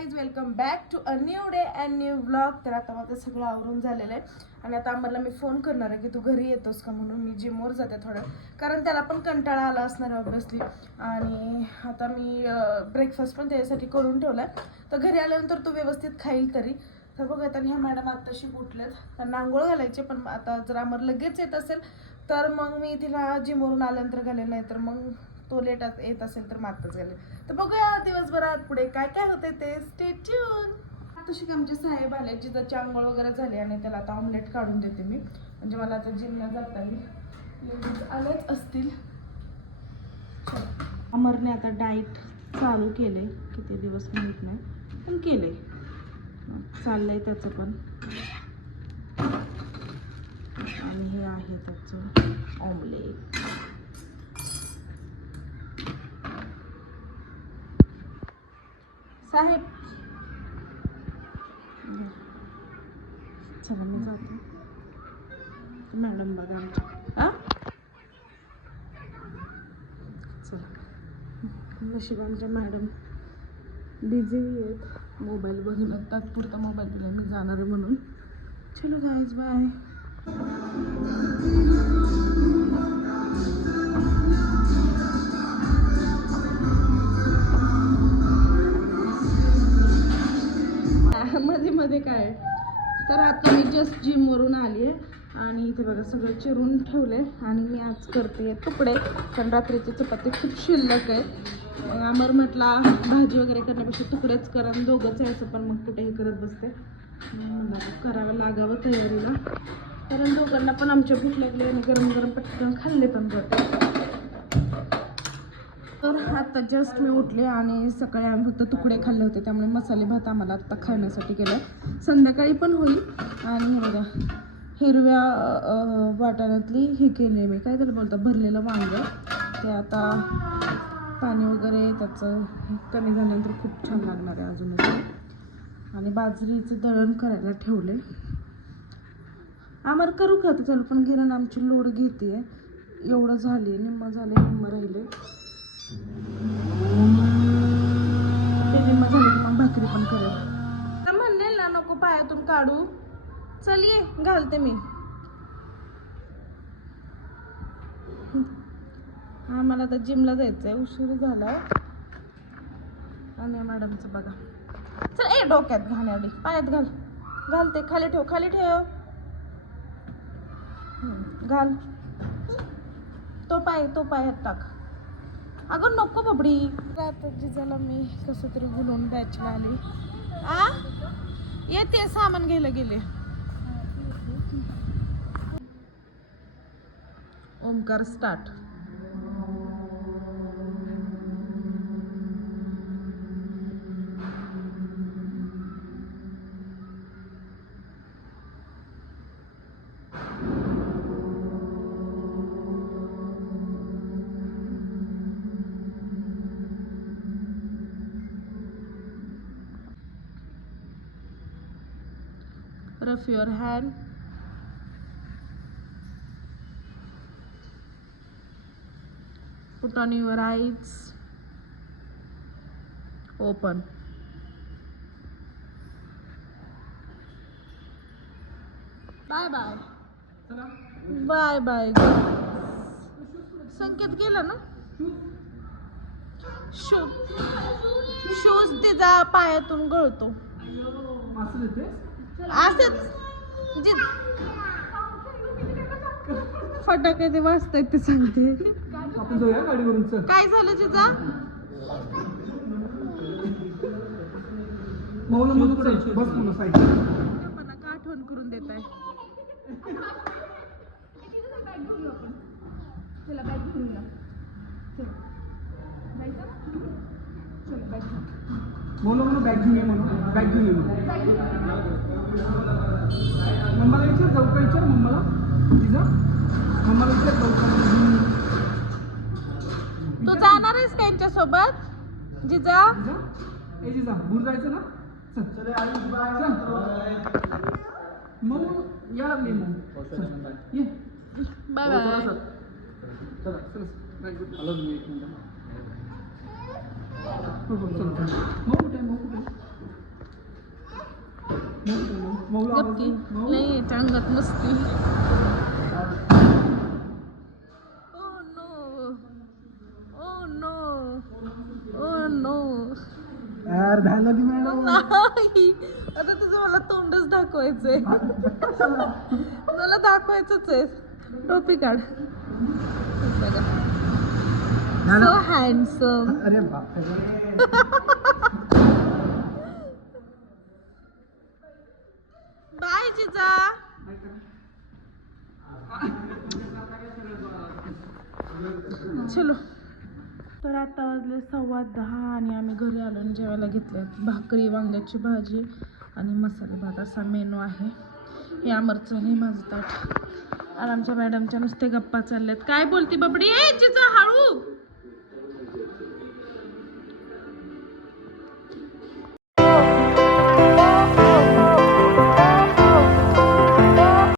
Guys welcome back to a new day and new blog तर आता माझं सगळं आवरून झालेलं आहे. आणि आता आम्हाला मी फोन करणार आहे की तू घरी येतोस का म्हणून. मी जिमवर जाते थोडं. कारण त्याला पण कंटाळा आला असणार ऑब्विसली आणि आता मी ब्रेकफास्ट पण त्याच्यासाठी करून ठेवला आहे तर घरी आल्यानंतर तो व्यवस्थित खाईल तरी. तर बघ आता ह्या मॅडम आत्ताशी उठलेत त्यांना आंघोळ घालायचे पण आता जर आम्हाला लगेच येत असेल तर मग मी तिला जिमवरून आल्यानंतर घालेल नाही तर मग तो लेट येत असेल तर मग गेले. तर बघूया दिवसभरात पुढे काय काय होते ते. स्टे ट्यून तशी आमचे साहेब आले जिथं आंघोळ वगैरे झाली आणि त्याला आता ऑमलेट काढून देते मी. म्हणजे मला आता जिमला जाता येईल. आलेच असतील. अमरने आता डाईट चालू केले किती दिवस माहीत नाही पण केले चाललंय त्याचं पण. आणि हे आहे त्याचं ऑमलेट साहेब. चला मी जाते. मॅडम बघा आमच्या. आ चला. नशीब आमच्या मॅडम बिझी आहेत. मोबाईल बघून तात्पुरता मोबाईल दिला मी जाणार आहे म्हणून. चलो गाईज बाय मध्ये मध्ये काय तर आता मी जस्ट जिमवरून आली आहे आणि इथे बघा सगळं चिरून ठेवलं आहे आणि मी आज करते तुकडे. कारण रात्रीचे चपाती खूप शिल्लक आहे. अमर म्हटला भाजी वगैरे करण्यापेक्षा तुकडेच करा दोघंच दोघंच यायचं पण मग कुठे हे करत बसते. करावं लागावं तयारीला. कारण दोघांना पण आमच्या भूक लागली आणि गरम गरम पटकन खाल्ले पण जाते. आत्ता जस्ट मी उठले आणि सकाळी आम्ही फक्त तुकडे खाल्ले होते. त्यामुळे मसाले भात आम्हाला आत्ता खाण्यासाठी केलं. संध्याकाळी पण होईल. आणि हे बघा हिरव्या वाटाण्यातली हे केले मी. काय त्याला बोलतात? भरलेलं वांग. ते आता पाणी वगैरे त्याचं कमी झाल्यानंतर खूप छान लागणार आहे अजून आणि बाजरीचं दळण करायला ठेवले. आम्हाला करू का त्याला पण गिरण आमची लोड घेते. एवढं झाली निम्म झाले निम्म राहिले. मग भाकरी पण करेल तर म्हणले ना नको पायातून काढू. चल ये घालते मी. हा मला आता जिमला जायचं आहे उशीर झाला. आणि मॅडमचं बघा. चल ए डोक्यात घाण्यावली पायात घाल. घालते खाली ठेव खाली ठेव. घाल. तो पाय तो पायात टाक. अगं नको बबडी. आता जिजाला मी कसं तरी बोलवून बॅचला आली. आ? येते सामान घ्यायला गेले. Omkar start rough your hand put on your eyes open bye bye bye bye Sanket गेला ना शूज शूज तिचा पायातून गळतो असंच. जे फटाके ते वाजतायत ते सांगते. आपण जाऊया गाडीवरून चल. काय झालं जिजा मौला मग पुढे बस म्हणून का आठवण करून देत आहे मौला म्हणून बॅग घेऊन ये म्हणून. बॅग घेऊन ये म्हणून. मम्माला विचार जाऊ का विचार मम्माला? तिचा? मम्माला विचार जाऊ का? ये. तू जाणार आहेस त्यांच्यासोबत जिजा? ए जिजा दूर जायचं ना? चल. चल मग या लागली मग. ये. Bye bye. चला. चल आलो मी एक मिनिट. हो हो चल चल. मग कुठे? मग कुठे गप्पी. नाही चांगत मस्ती. Oh no. Oh no. Oh no. यार झालं की मॅडम? नाही. आता तुझं मला तोंडच दाखवायचंय. मला दाखवायचंच आहे. टोपी काढ. सो हँडसम अरे बापरे. बाय जिजा चलो. तर आता वाजले सव्वा दहा आणि आम्ही घरी आलो आणि जेवायला घेतले. भाकरी वांग्याची भाजी आणि मसाले भात. असा मेनू आहे. या अमरचं हे माझं ताट. आणि आमच्या मॅडमच्या नुसते गप्पा चालल्यात. काय बोलती बाबडी? ए जिजा हळू.